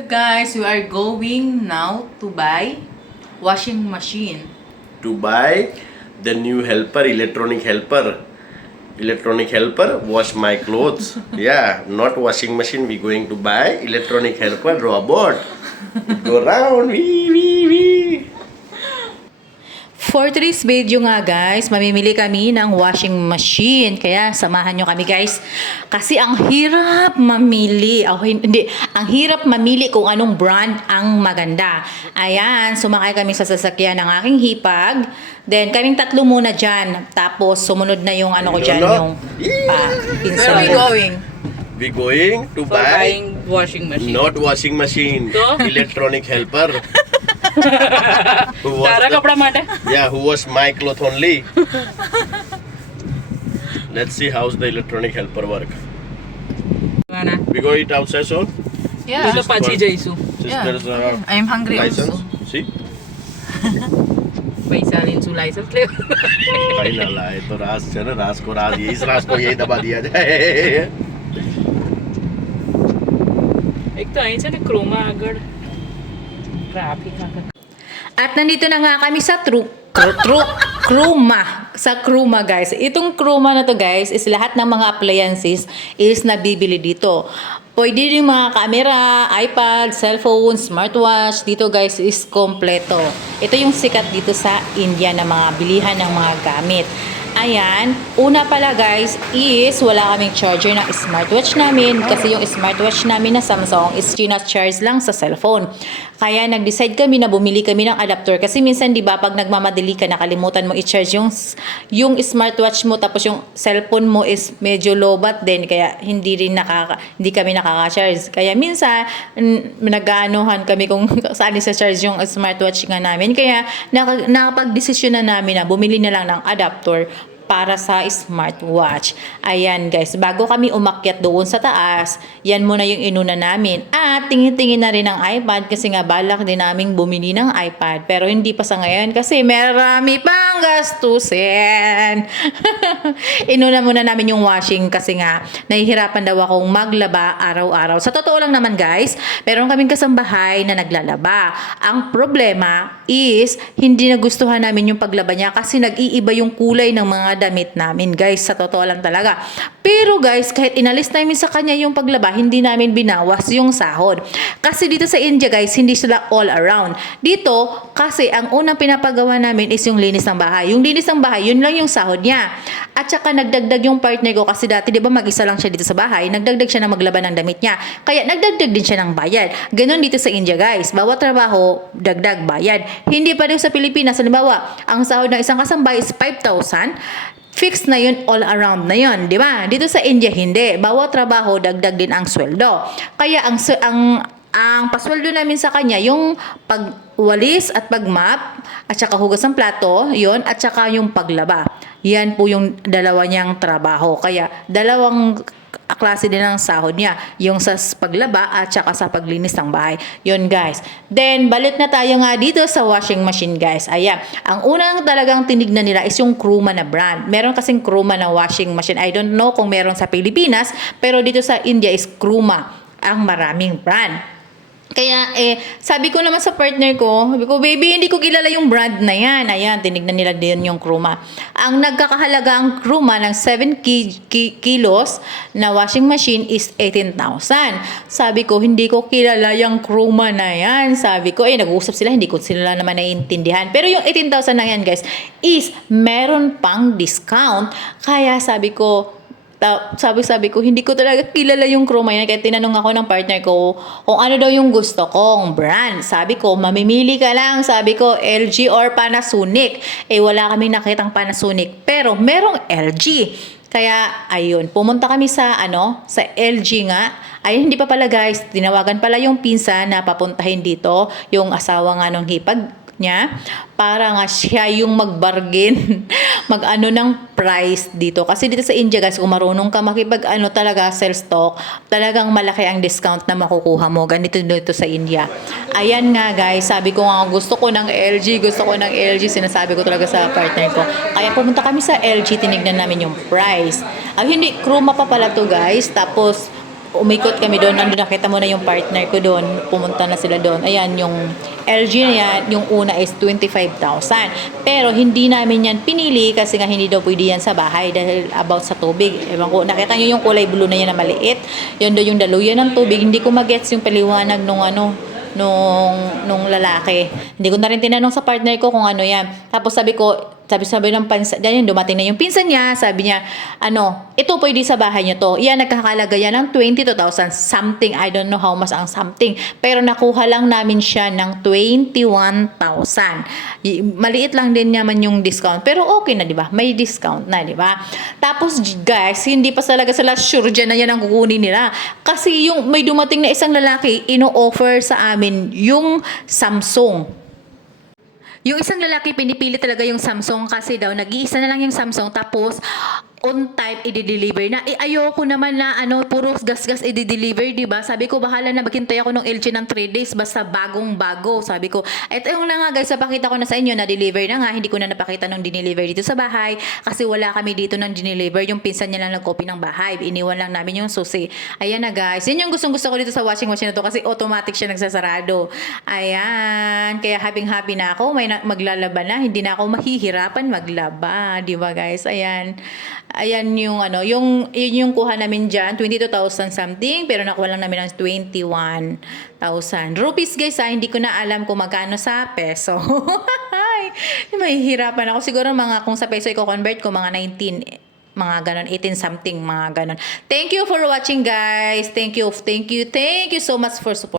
Hello guys, we are going now to buy washing machine. To buy the new helper, electronic helper, wash my clothes. Yeah, not washing machine. We going to buy electronic helper robot. Go round, wee. For today's video nga guys, mamimili kami ng washing machine. Kaya samahan nyo kami guys. Kasi ang hirap mamili. Ang hirap mamili kung anong brand ang maganda. Ayan, sumakay kami sa sasakyan ng aking hipag. Then kaming tatlo muna dyan. Tapos sumunod na yung ano ko dyan, yung Where are we going? We going to For buy buying washing machine. not washing machine, So? electronic helper. Who wash Tara the- kapra mata. Yeah, who wash my cloth only. Let's see how's the electronic helper work. Mana? We go eat outside soon. Yeah. This is for Jaisu. Sister's I'm hungry license. also. See? पैसा लिन्छु लाइसेन्स ले कहीं ना लाए तो राज है ना, राज को राज यही, इस राज को यही दबा दिया जाए. एक तो અહીં છે ને ક્રોમા આગળ ટ્રાફિક આગળ. At nandito na nga kami sa Kruma guys. Itong Kruma na to guys is lahat ng mga appliances is nabibili dito. Pwede din mga camera, iPad, cellphone, smartwatch. Dito guys is kompleto. Ito yung sikat dito sa India na mga bilihan ng mga gamit. Ayan, una pala guys is wala kaming charger ng smartwatch namin kasi yung smartwatch namin na Samsung is charge lang sa cellphone. Kaya nag-decide kami na bumili kami ng adapter kasi minsan 'di ba pag nagmamadali ka nakalimutan mo i-charge yung smartwatch mo tapos yung cellphone mo is medyo lowbat din kaya hindi kami nakaka-charge. Kaya minsan nag-aanohan kami kung saan isa-charge yung smartwatch nga namin. Kaya nakapag-desisyon na namin na bumili na lang ng adapter para sa smartwatch. Ayan guys, bago kami umakyat doon sa taas, yan muna yung inuna namin. At tingin-tingin na rin ng iPad kasi nga balak din naming bumili ng iPad. Pero hindi pa sa ngayon kasi marami pang gastusin. Inuna muna namin yung washing kasi nga nahihirapan daw akong maglaba araw-araw. Sa totoo lang naman guys, meron kaming kasambahay na naglalaba. Ang problema is hindi nagustuhan namin yung paglaba niya kasi nag-iiba yung kulay ng mga damit namin guys, sa totoo lang talaga. Pero guys, kahit inalis namin sa kanya yung paglaba, hindi namin binawas yung sahod. Kasi dito sa India guys, hindi sila all around. Dito, kasi ang unang pinapagawa namin is yung linis ng bahay. Yung linis ng bahay, yun lang yung sahod niya. At saka nagdagdag yung partner ko kasi dati, di ba mag-isa lang siya dito sa bahay, nagdagdag siya na maglaba ng damit niya. Kaya nagdagdag din siya ng bayad. Ganon dito sa India guys. Bawat trabaho, dagdag bayad. Hindi pa rin sa Pilipinas. Halimbawa, ang sahod ng isang kasambahay is 5,000. Fixed na yun, all around na yun, di ba? Dito sa India, hindi. Bawat trabaho, dagdag din ang sweldo. Kaya ang pasweldo namin sa kanya, yung pagwalis at pagmap, at saka hugas ng plato, yon at saka yung paglaba. Yan po yung dalawa niyang trabaho. Kaya dalawang klase din ng sahod niya, yung sa paglaba at saka sa paglinis ng bahay. Yun guys. Then balik na tayo nga dito sa washing machine guys. Ayan, ang unang talagang tinignan nila is yung Kruma na brand. Meron kasing Kruma na washing machine. I don't know kung meron sa Pilipinas, pero dito sa India is Kruma ang maraming brand. Kaya sabi ko naman sa partner ko, sabi ko, baby, hindi ko kilala yung brand na yan. Ayan, tinignan nila din yung Kruma. Ang nagkakahalaga ang Kruma ng 7 kilos na washing machine is 18,000. Sabi ko, hindi ko kilala yung Kruma na yan. Sabi ko, nag-uusap sila, hindi ko sila naman naiintindihan. Pero yung 18,000 na yan, guys, is meron pang discount. Kaya sabi ko, hindi ko talaga kilala yung Kruma yan. Kaya tinanong ako ng partner ko kung ano daw yung gusto kong brand. Sabi ko, mamimili ka lang. Sabi ko, LG or Panasonic. Wala kami nakitang Panasonic. Pero merong LG. Kaya, ayun, pumunta kami sa LG nga. Ayun, hindi pa pala guys. Tinawagan pala yung pinsan na papuntahin dito. Yung asawa nga ng hipag niya para nga siya yung mag-bargain ng price dito kasi dito sa India guys kung marunong ka talaga sales stock, talagang malaki ang discount na makukuha mo ganito dito sa India. Ayan nga guys, sabi ko nga gusto ko ng LG, sinasabi ko talaga sa partner ko, kaya pumunta kami sa LG, tinignan namin yung price. Hindi, Kruma pa pala to guys, tapos umikot kami doon, nandun nakita mo na yung partner ko doon, pumunta na sila doon. Ayan, yung LG na yan, yung una is 25,000. Pero hindi namin yan pinili kasi nga hindi daw pwede yan sa bahay dahil about sa tubig. Ewan ko, nakita nyo yung kulay blue na yan na maliit. Yun daw yung daluyan ng tubig. Hindi ko magets yung paliwanag nung nung lalaki. Hindi ko na rin tinanong sa partner ko kung ano yan. Tapos sabi ng pansa, yan dumating na yung pinsan niya, sabi niya, ito pwede sa bahay niyo to. Yan, nagkakalaga yan ng 22,000 something. I don't know how much ang something. Pero nakuha lang namin siya ng 21,000. Maliit lang din naman yung discount. Pero okay na, di ba? May discount na, di ba? Tapos, guys, hindi pa talaga sila sure dyan na yan ang kukunin nila. Kasi yung may dumating na isang lalaki, ino-offer sa amin yung Samsung. Yung isang lalaki, pinipili talaga yung Samsung kasi daw, nag-iisa na lang yung Samsung tapos on time i-deliver na. Ayoko naman na puro gas-gas i-deliver, di ba? Sabi ko, bahala na maghintay ako ng LG ng 3 days basta bagong-bago. Sabi ko, ito yung na nga guys, napakita ko na sa inyo na deliver na nga. Hindi ko na napakita nung dineliver dito sa bahay kasi wala kami dito nang dineliver. Yung pinsan niya lang nag-copy ng bahay. Iniwan lang namin yung susi. Ayan na guys. Yan yung gustong-gusto ko dito sa washing machine na to kasi automatic siya nagsasarado. Ayan. Kaya happy na ako. May maglalaban na. Hindi na ako mahihirapan maglaba. Di ba guys? Ayan. Ayan yung yung kuha namin dyan, 22,000 something, pero nakuha lang namin ng 21,000 rupees guys. Hindi ko na alam kung magkano sa peso. Mahihirapan ako. Siguro kung sa peso i-convert ko, mga 19, mga ganon, 18 something, mga ganon. Thank you for watching guys. Thank you so much for support.